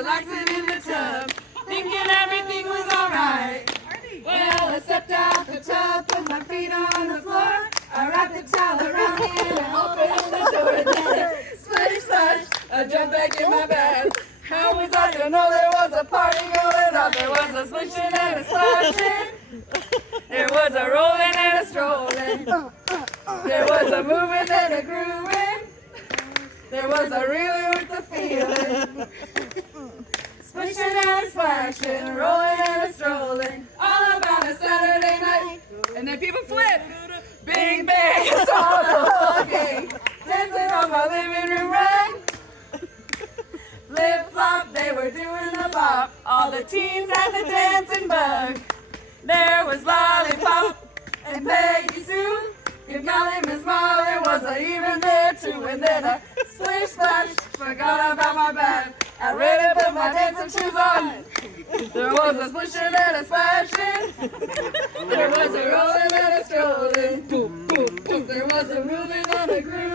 relaxing in the tub, thinking everything was alright. Well, I stepped out the tub, put my feet on the floor. I wrapped the towel around me and I opened the door. And then splish splash, I jumped back in my bed. How was I to know there was a party going on? There was a splishing and a splashing. There was a rolling and a strolling. There was a moving and a grooving. There was a reeling with the feeling. Splishing and a splashing, rolling and a strolling. All about a Saturday night. And then people flip. Bing bang, it's all the hugging. Dancing on my living room rug. Flip flop, they were doing the bop. All the teens had the dancing bug. There was Lollipop and Peggy Sue. Good golly, Miss Molly was even there too. And then a splish splash, forgot about my bag. I ready to put my dancing shoes on. There was a splishing and a splashing. There was a rolling and a strolling. Boom, boom, boom. There was a moving and a groove.